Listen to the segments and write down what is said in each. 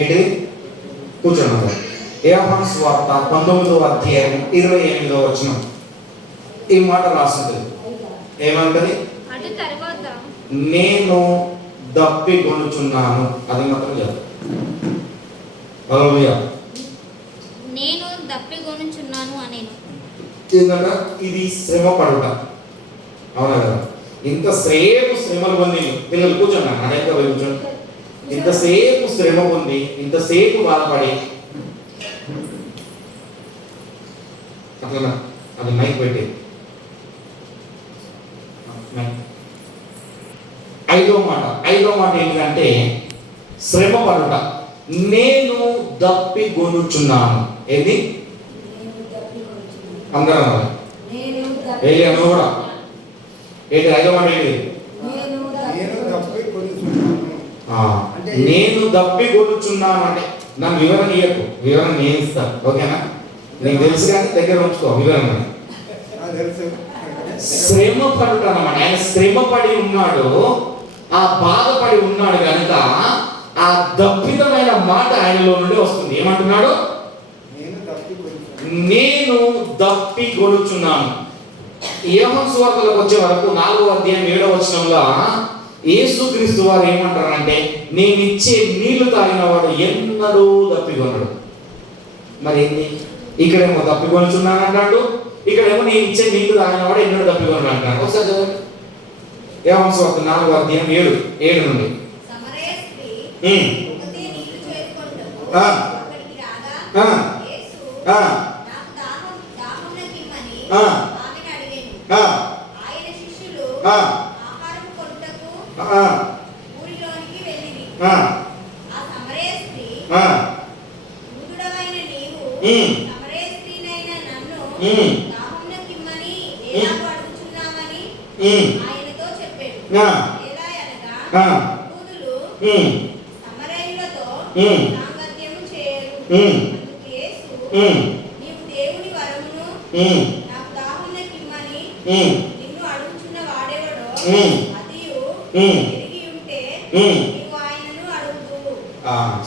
ఏంటిది? కూర్చోండి. యోహాను సువార్త 19వ అధ్యాయం 28వ వచనం ఈ మాట రాసింది. ఏమంటది? నేను దప్పిగొనుచున్నాను. అది మాత్రం చదువు. హల్లెలూయా. నేను దప్పిగొనుచున్నాను అనేను. ఎందుకంటే ఇది శ్రమ పడుట. అవునా కదా? ఇంతసేపు శ్రమలు పొంది పిల్లలు కూర్చోండి, అడైతే కూర్చోండి. ఇంతసేపు శ్రమ పొంది, ఇంతసేపు బాధపడి అట్లా అది మైక్ పెట్టి ఐదో మాట ఏంటంటే శ్రమ పడుట. నేను దప్పిగొనుచున్నాను. ఏది? అందరం కూడా ఏంటి? ఐదో మాట ఏంటి? నేను దప్పిగొనుచున్నాను అంటే నాకు వివరణ ఇయ్యకు, వివరణ నేను ఇస్తాను. ఓకేనా? నీకు తెలుసు కానీ దగ్గర ఉంచుకో వివరణ. శ్రమ పడుట అన్నమాట. ఆయన శ్రమ పడి ఉన్నాడు, ఆ బాధపడి ఉన్నాడు కనుక ఆ దప్పితమైన మాట ఆయనలో నుండి వస్తుంది. ఏమంటున్నాడు? నేను దప్పిగొనుచున్నాను. యోహాను సువార్తలోకి వచ్చే వరకు 4వ అధ్యాయం 7వ వచనంలో యేసుక్రీస్తు వారు ఏమంటారంటే నేను ఇచ్చే నీళ్లు తాగిన వాడు ఎన్నడూ దప్పిగొనడు. మరి ఏంటి? ఇక్కడేమో దప్పిగొనుచున్నాను అంటాడు, ఇక్కడేమో నేను ఇచ్చే నీళ్లు తాగిన వాడు ఎన్నడూ దప్పిగొనడు అంటాడు. ఒకసారి చదవండి. యోహాను సువార్త 4వ అధ్యాయం 7 నుండి.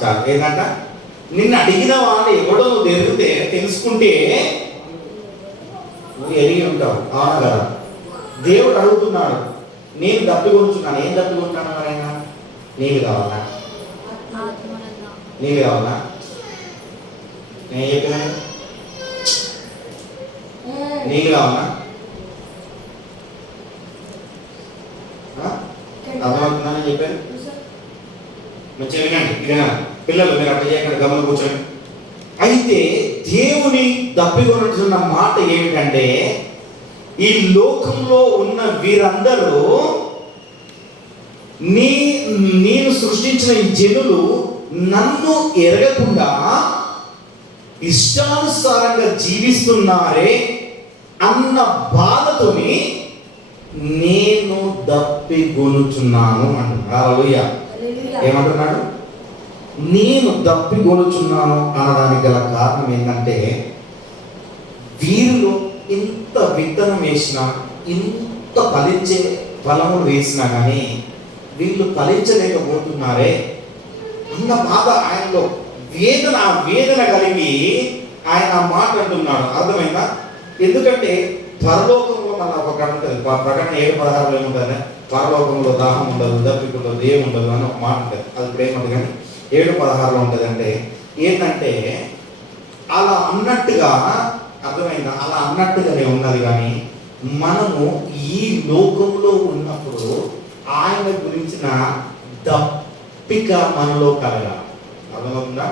చాలు. ఏంటంట? నిన్ను అడిగిన వాడు ఎవడో నువ్వు తెలిగితే తెలుసుకుంటే నువ్వు ఎరిగి ఉంటావు. అవునా కదా? దేవుడు అడుగుతున్నాడు, నేను దప్పిగొనుచున్నాను. ఏం దప్పిగొంటాను? ఎవరైనా నీళ్ళు కావాలా? నీళ్ళు కావాలా? నేను చెప్పిన నీళ్ళు కావాలా? అర్థమవుతుందని చెప్పాను. మంచిగా వినండి. పిల్లలు మీరు అట్లా చేయకుండా గమనం కూర్చోండి. అయితే దేవుని దప్పిగొనుచున్న మాట ఏమిటంటే ఈ లోకంలో ఉన్న వీరందరూ నేను సృష్టించిన ఈ జనులు నన్ను ఎరగకుండా ఇష్టానుసారంగా జీవిస్తున్నారే అన్న బాధతోని నేను దప్పిగొనుచున్నాను అంటున్నాడు. హల్లెలూయా. ఏమంటున్నాడు? నేను దప్పిగొనుచున్నాను అనడానికి గల కారణం ఏంటంటే వీరిలో ఇంత విత్తనం వేసినా, ఇంత ఫలించే ఫలములు వేసినా కానీ వీళ్ళు ఫలించలేకపోతున్నారే అన్న బాధ ఆయనలో వేదన కలిగి ఆయన ఆ మాట అంటున్నాడు. అర్థమైందా? ఎందుకంటే పరలోకంలో మన ఒక గంట ఉంటుంది. ప్రకటన 7:16 ఏముంటుంది? పరలోకంలో దాహం ఉండదు, దప్పిక ఉండదు, ఏముండదు అని ఒక మాట ఉంటుంది. అది ఇప్పుడు ఏముంటుంది కానీ 7:16 ఉంటుంది. అంటే ఏంటంటే అలా అన్నట్టుగా, అర్థమైందా? అలా అన్నట్టుగానే ఉన్నది. కానీ మనము ఈ లోకంలో ఉన్నప్పుడు ఆయన గురించిన దప్పిక మనలో కలగాలి. అర్థమవుతుందా?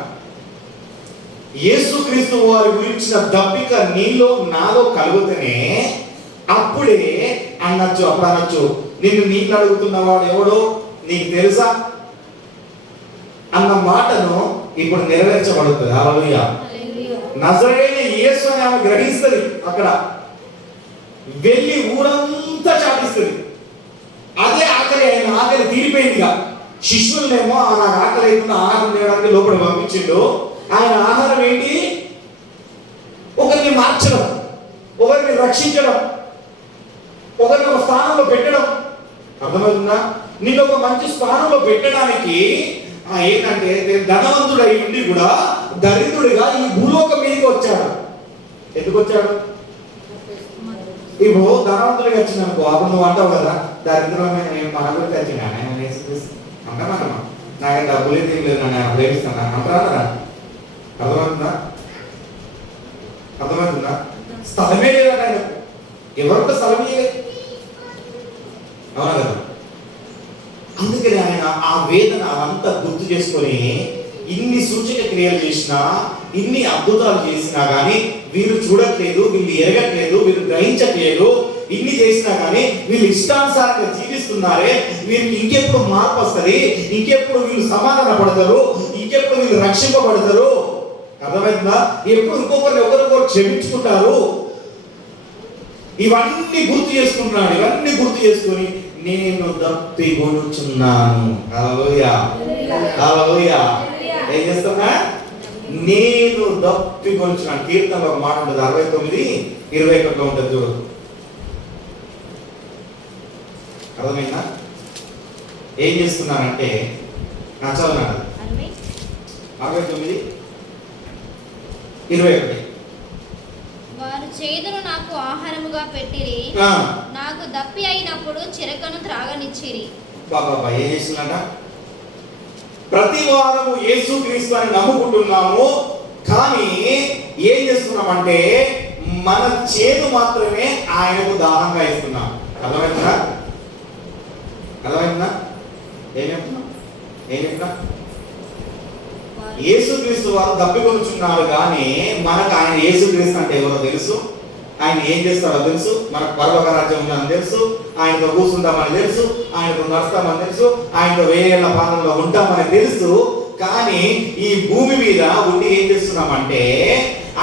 యేసుక్రీస్తు వారి గురించిన దప్పిక నీలో నాలో కలుగుతూనే అప్పుడే అప్పుడు అనొచ్చు నిన్ను నీళ్ళు అడుగుతున్నవాడు ఎవడో నీకు తెలుసా అన్న మాటను ఇప్పుడు నెరవేర్చబడుతుంది. హల్లెలూయా. నజరేయుడైన యేసు అని ఆమె గ్రహిస్తుంది. అక్కడ వెళ్ళి ఊరంతా చాటిస్తుంది. అదే ఆకలి, ఆయన ఆకలి తీరిపోయిందిగా. శిష్యులనేమో నాకు ఆకలి అవుతున్న ఆహారం తినడానికి లోపల పంపించిండు. ఆయన ఆహారం ఏంటి? ఒకరిని మార్చడం, ఒకరిని రక్షించడం, ఒకరిని ఒక స్థానంలో పెట్టడం. అర్థమవుతుందా? నిన్ను ఒక మంచి స్థానంలో పెట్టడానికి ఏంటంటే ధనవంతుడై ఉండి కూడా దరిద్రుడిగా ఈ భూలోకం మీదకి వచ్చాడు. ఎందుకు వచ్చాడు? ఇప్పుడు ధనవంతుడికి వచ్చింది అనుకో, అప్పుడు నువ్వు అంటావు కదా దరిద్రమైన మన గురించి వచ్చింది అంటామా, నాకు డబ్బులు ఏం లేదు నేను ప్రేమిస్తాను అంటారా? అర్థమవుతుందా? అర్థమవుతుందా? స్థలమే లేదట ఆయన, ఎవరికి స్థలమే లేదు. అవునా కదా? అందుకని ఆయన ఆ వేదన అంతా గుర్తు చేసుకొని ఇన్ని సూచక క్రియలు చేసినా, ఇన్ని అద్భుతాలు చేసినా కానీ వీళ్ళు చూడట్లేదు, వీళ్ళు ఎరగట్లేదు, వీళ్ళు గ్రహించట్లేదు. ఇన్ని చేసినా కానీ వీళ్ళు ఇష్టానుసారంగా జీవిస్తున్నారే, వీళ్ళకి ఇంకెప్పుడు మార్పు వస్తుంది, ఇంకెప్పుడు వీళ్ళు సమాధాన పడతారు, ఇంకెప్పుడు వీళ్ళు రక్షింపబడతారు. అర్థమవుతుందా? ఎప్పుడు ఇంకొకరిని ఒకరికొకరు క్షమించుకుంటారు. ఇవన్నీ గుర్తు చేసుకుంటున్నాడు. ఇవన్నీ గుర్తు చేసుకొని నేను దప్పిగొనుచున్నాను. హల్లెలూయా, హల్లెలూయా. ఏం చేస్తున్నా? నేను దప్పిగొనుచున్నాను. కీర్తనలో ఒక మాట ఉంటుంది, 69:21 ఉంటుంది చూడు. అర్థమైందా? ఏం చేస్తున్నానంటే చదువున్నాడు 69:21. వారు చేదును నాకు ఆహారముగా పెట్టిరి, నాకు దప్పి అయినప్పుడు చిరకను త్రాగనిచ్చిరి. బాబా ఏం చేస్తున్నట? ప్రతి వారము యేసుక్రీస్తు అని నమ్ముకుంటున్నాము, కానీ ఏం చేస్తున్నామంటే మన చేదు మాత్రమే ఆయనకు దాహంగా ఇస్తున్నాం. అర్థమవుతుందా? అర్థమవుతుందా? ఏం చెప్తున్నా? యేసుక్రీస్తు వారు దప్పికొనుచున్నారు, కానీ మనకు ఆయన యేసుక్రీస్తు అంటే ఎవరో తెలుసు, ఆయన ఏం చేస్తాడో తెలుసు, మనకు పరలోక రాజ్యం ఉందని తెలుసు, ఆయనతో కూర్చుంటామని తెలుసు, ఆయనతో నడుస్తామని తెలుసు, ఆయనతో 1000 ఏళ్ల పాలనలో ఉంటామని తెలుసు. కానీ ఈ భూమి మీద ఉండి ఏం చేస్తున్నామంటే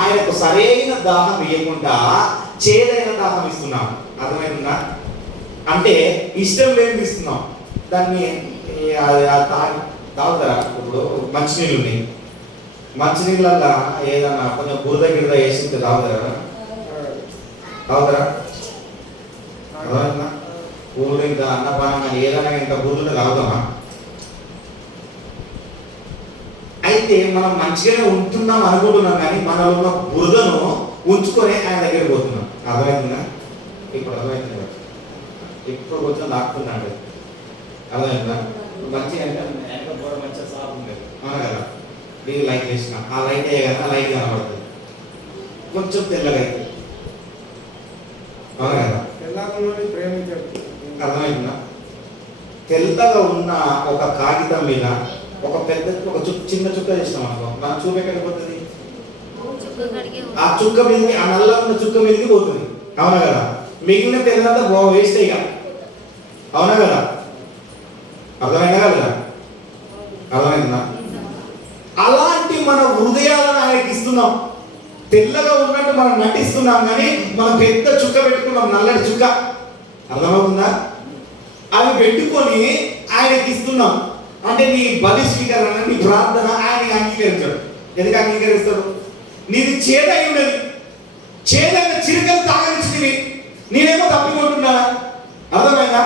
ఆయనకు సరైన దాహం ఇవ్వకుండా చేదైన దాహం ఇస్తున్నాం. అర్థమవుతుందా? అంటే ఇష్టం లేని ఇస్తున్నాం. దాన్ని తాగుతారా? ఇప్పుడు మంచినీళ్ళు ఉన్నాయి, మంచినీళ్ళల్లో ఏదన్నా కొంచెం బురద గిరద వేసి తాగుతారా? ఊళ్ళు ఇంకా అన్నపానం కానీ ఏదైనా ఇంకా బురద తాగుతామా? అయితే మనం మంచిగానే ఉంటున్నాం అనుకుంటున్నాం, కానీ మనలో ఉన్న బురదను ఉంచుకొని ఆయన దగ్గర పోతున్నాం. అర్థమవుతుందా? ఇప్పుడు అర్థమవుతుంది. ఇప్పుడు కొంచెం దాక్కున్నాడు. అర్థమవుతుందా? మంచిగా మంచిగా సాగు ఉండేది. అవునా కదా? మీరు లైట్ వేసిన ఆ లైట్ వేయగానే లైట్ కనబడుతుంది, కొంచెం తెల్లగా అయితే. అవునా కదా? అర్థమవుతుందా? తెల్లగా ఉన్న ఒక కాగితం మీద ఒక చిన్న చుక్క చేసినాం అనుకో, మన చూపు ఎక్కడికి పోతుంది? ఆ చుక్క మీదకి, ఆ నల్ల ఉన్న చుక్క మీదకి పోతుంది. అవునా కదా? మిగిలిన తెల్లంతా వేస్ట్ ఇక. అవునా కదా? అర్థమైందా కదా? అర్థమైందా? అలాంటి మన హృదయాలను ఆయనకి ఇస్తున్నాం. తెల్లగా ఉన్నట్టు మనం నటిస్తున్నాం, కానీ మనం పెద్ద చుక్క పెట్టుకున్నాం, నల్లటి చుక్క. అర్థమవుతుందా? అవి పెట్టుకొని ఆయనకి ఇస్తున్నాం. అంటే నీ బలి స్వీకరణ, నీ ప్రార్థన ఆయనకి అంగీకరించాడు. ఎందుకు అంగీకరిస్తాడు? నీది చేదై ఉన్నది, చేదైన చిరుకలు తాగనిచ్చినవి, నేనేమో తప్పికొంటున్నా. అర్థమైందా?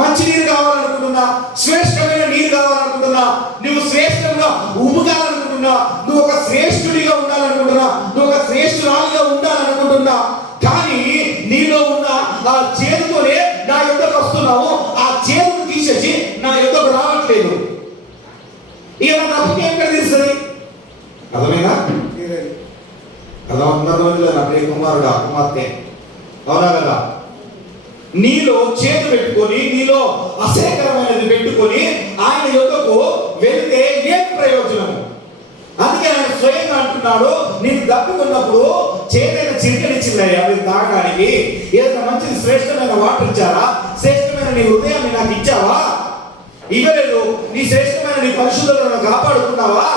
మంచి నీరు కావాలనుకుంటున్నా, శ్రేష్టమైన నీరు కావాలనుకుంటున్నా, నువ్వు శ్రేష్టంగా ఉమ్మగాలనుకుంటున్నా, నువ్వు ఒక శ్రేష్ఠుడిగా ఉండాలనుకుంటున్నా, నువ్వు ఒక శ్రేష్ఠురాలిగా ఉండాలనుకుంటున్నా, కానీ నీలో ఉన్న ఆ చేదుతోనే నా యొద్దకు వస్తున్నావు. ఆ చేదును తీసేసి నా యొద్దకు రావట్లేదు. ఇక నా తప్పుకి ఎక్కడ తీస్తుంది? అర్థమైనా? అర్థమవుతుంది? నా ప్రియ కుమారుడు కుమార్తె, అవునా కదా? నీలో చేదు పెట్టుకొని, నీలో అసహ్యకరమైనది పెట్టుకొని ఆయన యొద్దకు వెళ్తే ఏం ప్రయోజనము? అందుకే ఆయన స్వయంగా అంటున్నాడు, నేను దప్పుకున్నప్పుడు చేదైన చిరికనిచ్చిందయ్యా మీరు తాగడానికి. ఏదైనా మంచి శ్రేష్టమైన వాటర్ ఇచ్చారా? శ్రేష్టమైన నీ హృదయాన్ని నాకు ఇచ్చావా? ఇవ్వలేదు. నీ శ్రేష్టమైన నీ పరిశుద్ధతను కాపాడుకున్నావా?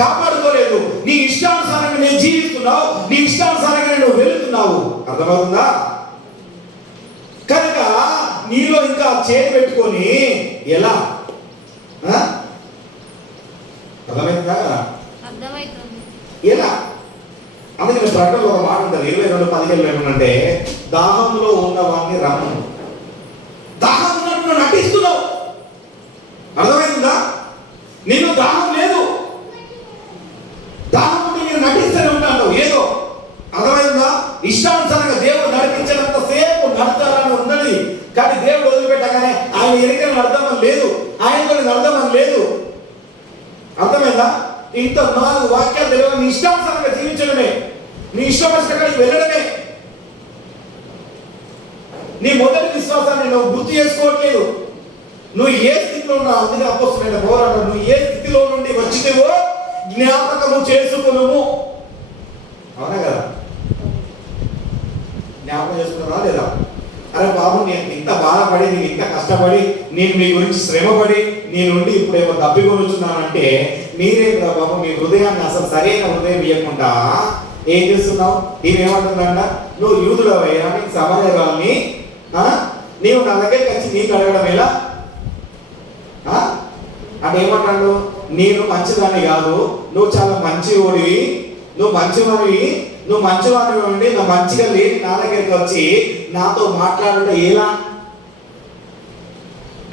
కాపాడుకోలేదు. నీ ఇష్టానుసారంగా నేను జీవిస్తున్నావు, నీ ఇష్టానుసారంగా నువ్వు వెళుతున్నావు. అర్థమవుతుందా? కనుక నీలో ఇంకా చేతి పెట్టుకొని ఎలా? అర్థమవుతుందా? ఎలా? అందుకని ప్రకటనలో ఒక మాట ఉంటుంది, 22:17 ఏమనంటే, దాహంలో ఉన్నవాడిని రమ్మను. దాహం ఉన్నట్టు నటిస్తున్నావు. అర్థమవుతుందా? నేను దాహం ఉండి నేను నటిస్తూనే ఉంటాను. ఏదో అర్థమైందా? ఇష్టానుసారంగా దేవుడు నడిపించినంత సేపు నడతాలని ఉన్నది, కానీ దేవుడు వదిలిపెట్టగానే ఆయన ఎరికని నడదామని లేదు, ఆయనతో నడదామని లేదు. అర్థమైందా? ఇంత 4 వాక్యాలు తెలియదు. నీ ఇష్టానుసారంగా జీవించడమే, నీ ఇష్టం వచ్చినక్కడికి వెళ్ళడమే. నీ మొదటి విశ్వాసాన్ని నువ్వు గుర్తు చేసుకోవట్లేదు. నువ్వు ఏ స్థితిలో ఉన్నావు? అందుకే అపోస్తలుడైన పౌలు అంటాడు, నువ్వు ఏ స్థితిలో నుండి వచ్చినవో జ్ఞాపకము చేసుకునుము. అవునా కదా? జ్ఞాపకం చేసుకున్నారా లేదా? అరే బాబు, నేను ఇంత బాధపడి, నేను ఇంత కష్టపడి, నేను మీ గురించి శ్రమపడి నీ నుండి ఇప్పుడేమో తప్పికొనుచున్నానంటే మీరేం కదా బాబు, మీ హృదయాన్ని అసలు సరైన హృదయం ఇవ్వకుండా ఏం చేస్తున్నావు? నేనేమంటున్నా, నువ్వు యూదుడవైనా నీకు సమరయాన్ని నీవు నా దగ్గరికి వచ్చి నీకు అడగడం ఎలా అంటే ఏమంటాడు? నేను మంచిదాన్ని కాదు, నువ్వు చాలా మంచి ఓడివి, నువ్వు మంచివాడివి ఉండి నా మంచిగా లేని నా దగ్గరికి వచ్చి నాతో మాట్లాడటం ఎలా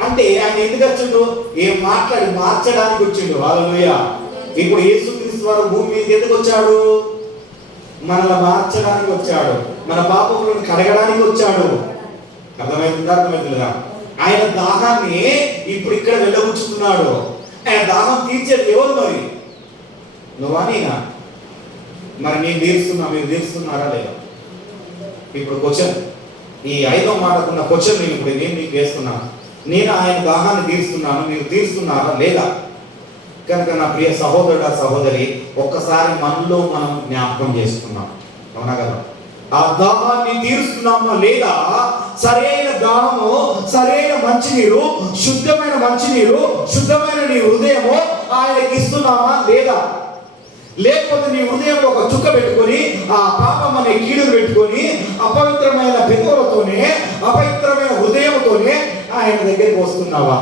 అంటే ఆయన ఎందుకు వచ్చిండు? ఏం మాట్లాడి మార్చడానికి వచ్చిండు. హల్లెలూయా. ఇప్పుడు యేసుక్రీస్తు వారు భూమి మీద ఎందుకు వచ్చాడు? మనల్ని మార్చడానికి వచ్చాడు, మన పాపములను కడగడానికి వచ్చాడు. అర్థమవుతుందా? ఆయన దాహాన్ని ఇప్పుడు ఇక్కడ వెళ్ళబుచ్చుతున్నాడు. ఆయన దాహం తీర్చేది ఎవరు? మరి నువ్వా నేనా? మరి నేను తీరుస్తున్నా, మీరు తీరుస్తున్నారా లేదా? ఇప్పుడు క్వశ్చన్, ఈ 5వ మాటకున్న క్వశ్చన్ నేను ఇప్పుడు మీకు వేస్తున్నాను. నేను ఆయన దాహాన్ని తీరుస్తున్నాను, మీరు తీరుస్తున్నారా లేదా? కనుక నా ప్రియ సహోదరుడు సహోదరి, ఒక్కసారి మనలో మనం జ్ఞాపకం చేసుకున్నాం. అవునా కదా? ఆ దాహాన్ని తీరుస్తున్నామా లేదా? సరైన దాహము, సరైన మంచినీరు, శుద్ధమైన మంచినీరు, శుద్ధమైన నీ హృదయము ఆయనకి ఇస్తున్నామా లేదా? లేకపోతే నీ హృదయంలో ఒక చుక్క పెట్టుకొని, ఆ పాపం అనే కీడును పెట్టుకొని, అపవిత్రమైన పెదవులతోనే, అపవిత్రమైన హృదయంతోనే ఆయన దగ్గరికి వస్తున్నావా?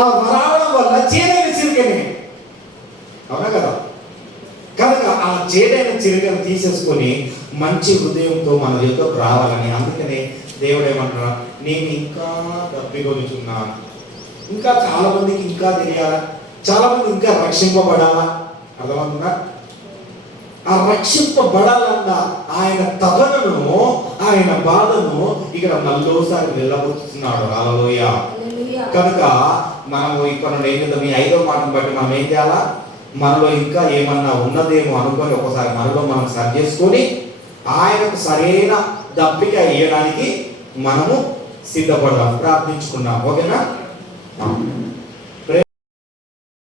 ఆ రావడం వల్ల చేదైన చిరుకని. అవునా కదా? కనుక ఆ చేదైన చిరుకను తీసేసుకొని మంచి హృదయంతో మన యొక్కకు రావాలని. అందుకనే దేవుడు ఏమంటున్నా, నేను ఇంకా తప్పికొనుచున్నాను. ఇంకా చాలా మందికి ఇంకా తెలియాలా, చాలా మంది ఇంకా రక్షింపబడాలా. అర్థమవుతుందా? ఆ రక్షింపబడాలన్న ఆయన తపనను, ఆయన బాధను ఇక్కడ మళ్ళోసారి వెళ్ళబోతున్నాడు. హల్లెలూయా. కనుక మనము ఇక్కడ ఏం చేద్దాం? ఈ 5వ మాటను బట్టి మనం ఏం చేయాలా? మనలో ఇంకా ఏమన్నా ఉన్నదేమో అనుకొని ఒకసారి మనలో మనం సరి చేసుకొని ఆయనకు సరైన దప్పిక ఇవ్వడానికి మనము సిద్ధపడదాం, ప్రార్థించుకుందాం. ఓకేనా?